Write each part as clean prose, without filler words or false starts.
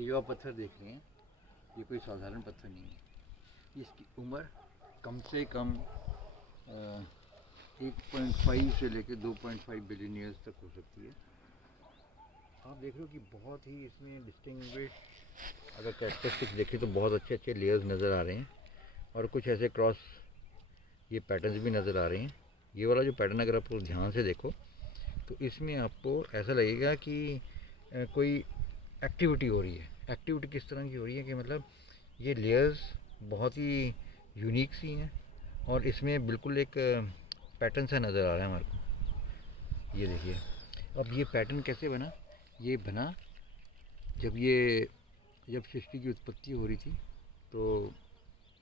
ये जो आप पत्थर देख रहे हैं ये कोई साधारण पत्थर नहीं है। इसकी उम्र कम से कम 1.5 से लेकर 2.5 बिलियन ईयर्स तक हो सकती है। आप देख रहे हो कि बहुत ही इसमें डिस्टिंग्विश अगर कैरेक्टरिस्टिक्स देखें तो बहुत अच्छे अच्छे लेयर्स नज़र आ रहे हैं और कुछ ऐसे क्रॉस ये पैटर्न्स भी नज़र आ रहे हैं। ये वाला जो पैटर्न अगर आप ध्यान से देखो तो इसमें आपको ऐसा लगेगा कि कोई एक्टिविटी हो रही है। एक्टिविटी किस तरह की हो रही है कि मतलब ये लेयर्स बहुत ही यूनिक सी हैं और इसमें बिल्कुल एक पैटर्न सा नज़र आ रहा है हमारे को। ये देखिए, अब ये पैटर्न कैसे बना? ये बना जब सृष्टि की उत्पत्ति हो रही थी तो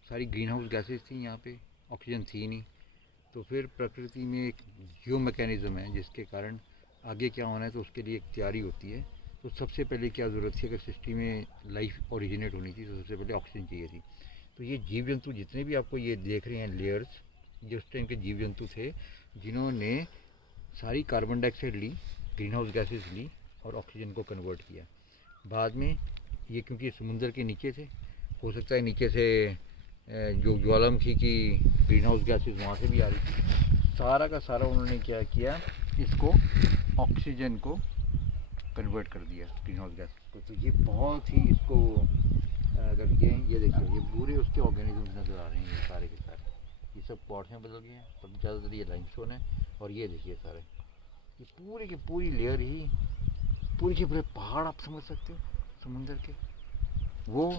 सारी ग्रीन हाउस गैसेज थी, यहाँ पे ऑक्सीजन थी नहीं। तो फिर प्रकृति में एक जियो मैकेनिज़्म है जिसके कारण आगे क्या होना है तो उसके लिए एक तैयारी होती है। तो सबसे पहले क्या ज़रूरत थी, अगर सृष्टि में लाइफ ओरिजिनेट होनी थी तो सबसे पहले ऑक्सीजन चाहिए थी। तो ये जीव जंतु जितने भी आपको ये देख रहे हैं लेयर्स, ये उस टाइम के जीव जंतु थे जिन्होंने सारी कार्बन डाइऑक्साइड ली, ग्रीन हाउस गैसेज ली और ऑक्सीजन को कन्वर्ट किया। बाद में ये क्योंकि समुंदर के नीचे थे, हो सकता है नीचे से जो ज्वालामुखी की ग्रीन हाउस गैसेज वहाँ से भी आ रही थी, सारा का सारा उन्होंने क्या किया, इसको ऑक्सीजन को कन्वर्ट कर दिया ग्रीन हाउस गैस को। तो ये बहुत ही इसको अगर ये देखिए ये पूरे उसके ऑर्गेनिजम्स नज़र आ रहे हैं, ये सारे के सारे, ये सब पॉट्स में बदल गए हैं। सब ज़्यादातर ये लाइमस्टोन है और ये देखिए सारे, ये पूरी की पूरी लेयर ही, पूरे के पूरे पहाड़ आप समझ सकते हो समुंदर के, वो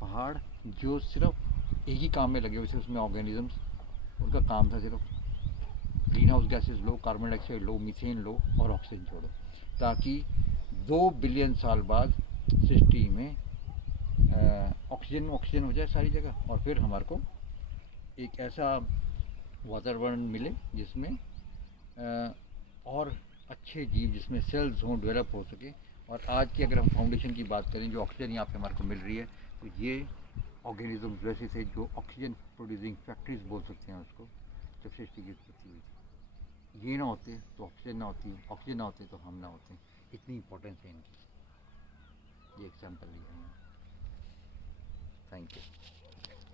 पहाड़ जो सिर्फ एक ही काम में लगे हुए थे, उसमें ऑर्गेनिजम्स, उनका काम था सिर्फ ग्रीन हाउस गैसेज लो, कार्बन डाइऑक्साइड लो, मीथेन लो और ऑक्सीजन छोड़ो, ताकि 2 बिलियन साल बाद सृष्टि में ऑक्सीजन हो जाए सारी जगह और फिर हमारे को एक ऐसा वातावरण मिले जिसमें और अच्छे जीव, जिसमें सेल्स हों, डेवलप हो सके। और आज की अगर हम फाउंडेशन की बात करें, जो ऑक्सीजन यहाँ पे हमारे को मिल रही है, तो ये ऑर्गेनिजम्स वैसे थे जो ऑक्सीजन प्रोड्यूसिंग फैक्ट्रीज बोल सकते हैं उसको, जब सृष्टि की उत्पत्ति हुई थी। ये ना होते तो ऑक्सीजन ना होती, ऑक्सीजन ना होते तो हम ना होते। इतनी इंपॉर्टेंस है इनकी। ये एग्जाम्पल लिया है। Thank you.